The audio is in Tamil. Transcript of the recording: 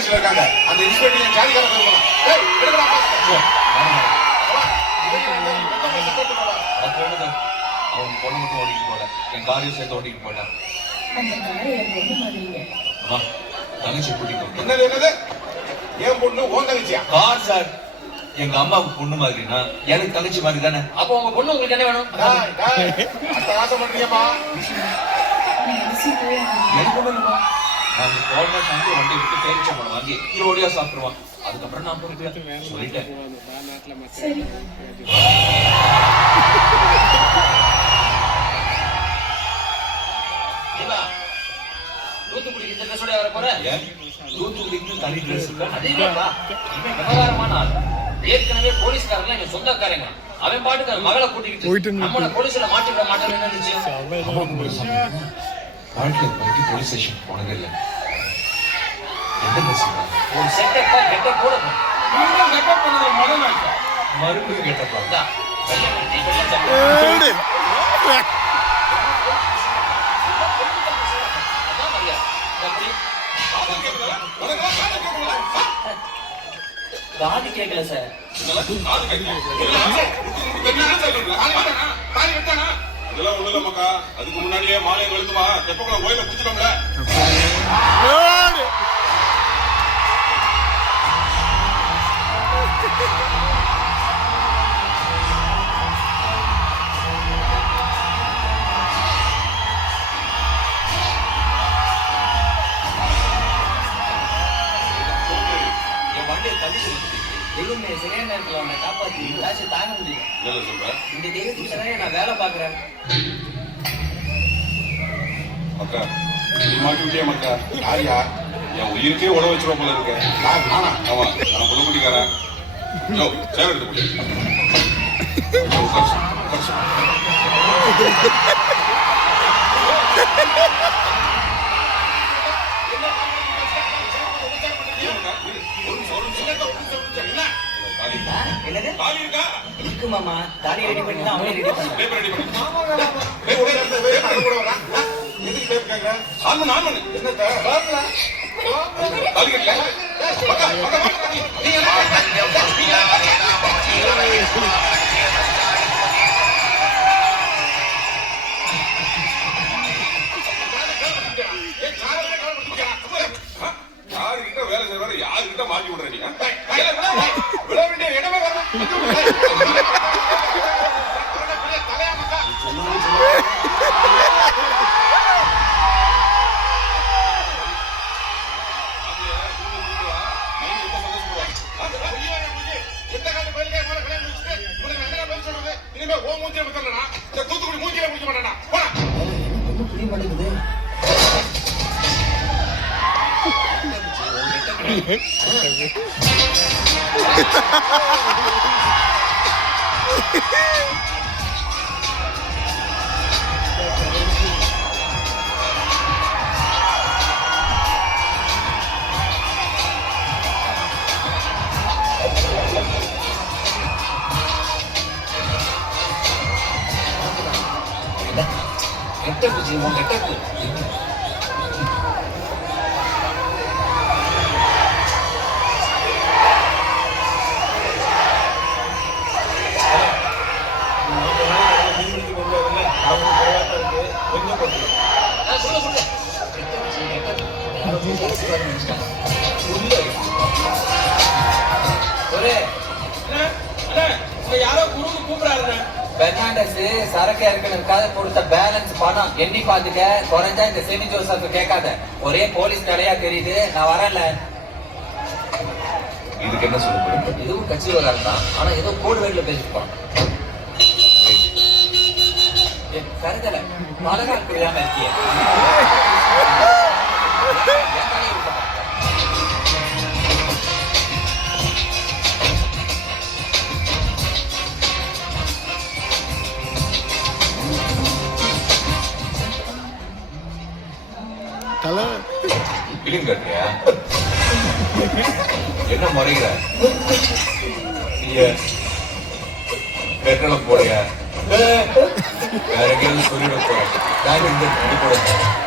டிஸ்கஷன் இருக்காங்க. அந்த இன்ஸ்பெக்டர் ஜாதிகார போகலாம். ஏய் எடுடா அவன் பொண்ணு மட்டும் ஓடிட்டு போல, என் காரையும் சேர்த்து ஓடிட்டு போயிட்டான். தங்கச்சி கூட்டிட்டு என்னது என்னது? என் பொண்ணு ஓன் தங்கச்சியா? கார் சார், எங்க அம்மாவுக்கு பொண்ணு மாதிரினா எனக்கு தங்கச்சி மாதிரி தானே. அப்போ உங்க பொண்ணு உங்களுக்கு என்ன வேணும்? அட்டகாசம் பண்றீங்கப்பா. எனக்கு ஒண்ணு இல்லைப்பா. நாங்க போன சந்தை வண்டி விட்டு பேரிச்ச பழம் வாங்கி ஜோடியா சாப்பிடுவோம். அதுக்கப்புறம் நான் பொறுப்பேன் சொல்லிட்டேன். தூத்துக்குடிக்கு இந்த ட்ரெஸ்ஸோட வர போற? தூத்துக்குடிக்கு தனி ட்ரெஸ் இருக்கா? அதேப்பா, இவன் விவகாரமான ஆள். ஏற்கனவே போலீஸ்காரங்க எங்க சொந்தக்காரங்க. அவன் பாட்டுக்கு அவன் மகளை கூட்டிக்கிட்டு நம்மள போலீஸ்ல மாட்டிவிட மாட்டேன்னு என்ன நினைச்சு வாழ்க்கையில போயிட்டு போலீஸ் ஸ்டேஷன் போனது இல்லை. என்ன ட்ரெஸ் ஒரு செட்டப்பா கெட்டப் போட கெட்டப் பண்ணது முதல் நாள் மறுபடியும் கெட்டப்பா தான் காது கேட்கல சார். இதெல்லாம் ஒண்ணு இல்ல மக்கா. அதுக்கு முன்னாடியே மாலையை வெளுக்குமா தெப்பக்குளம் கோயில குடிச்சிட்டோம்ல. தெய்வமே சரியான நேரத்தில் அவனை காப்பாற்றி காசு தாங்க முடியல. இந்த தெய்வத்துக்கு சரியா நான் வேலை பார்க்குறேன். மக்கா நீ மாட்டி விட்டியா மக்கா? யாரியா? என் உயிருக்கே உழவு வச்சிருவோம் போல இருக்கேன். ஆமா நான் புதுக்குடிக்காரன். சேர் எடுத்து போட்டு இருக்கு மாமா. தாலி ரெடி பண்ணி தான் அவனே ரெடி பண்ண. யாருக்கிட்ட வேலை செய்வாரு, யாருக்கிட்ட மாட்டி விடுற நீ? விட வேண்டிய இடமே தூத்துக்குடி மூஞ்சில முடிக்க மாட்டேனா? புரிய மாட்டேங்குது. கெட்டப்பு செய்வோம் கெட்டப்பு. யாரோ குருன்னு கூப்பிடாரு. பெர்னாண்டஸ் சரக்கு இறக்கணுக்காக கொடுத்த பேலன்ஸ் பணம் எண்ணி பாத்துக்க. குறைஞ்சா இந்த செமி ஜோசப் கேட்காத. ஒரே போலீஸ் கடையா தெரியுது. நான் வரல. இதுக்கு என்ன சொல்ல? இதுவும் கட்சி விவகாரம் தான். ஆனா ஏதோ கோடு வேட்ல பேசிருப்பான். கருதல அழகா புரியாம இருக்கிய. பிலிம் கட்டியா? என்ன முறைகிற? பெட்ரோல் போடுங்க. வேற எங்கேயாவது சொல்லிட போறேன்.